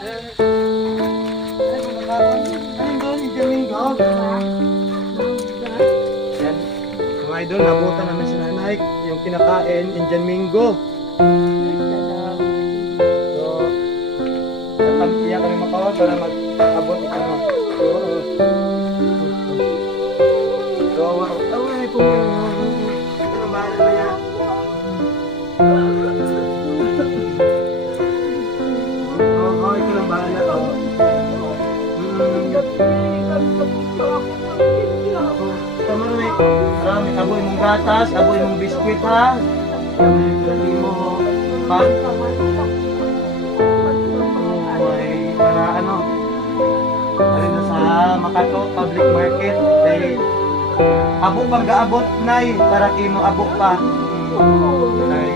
Yan, mga idol, nabutan namin si nanay yung kinakain, Indian Mingo. So, iya kami makawag para mag-abot ito mo. So, away po mo. Ano ba na yan? Oo, ito lang bahala ko. Tama na may marami. Aboy mong gatas, aboy mong biskwit ha. Hindi mo pag para ano alin na sa Makato Public Market ay abo pag gaabot nay para kimo abo pa. Ay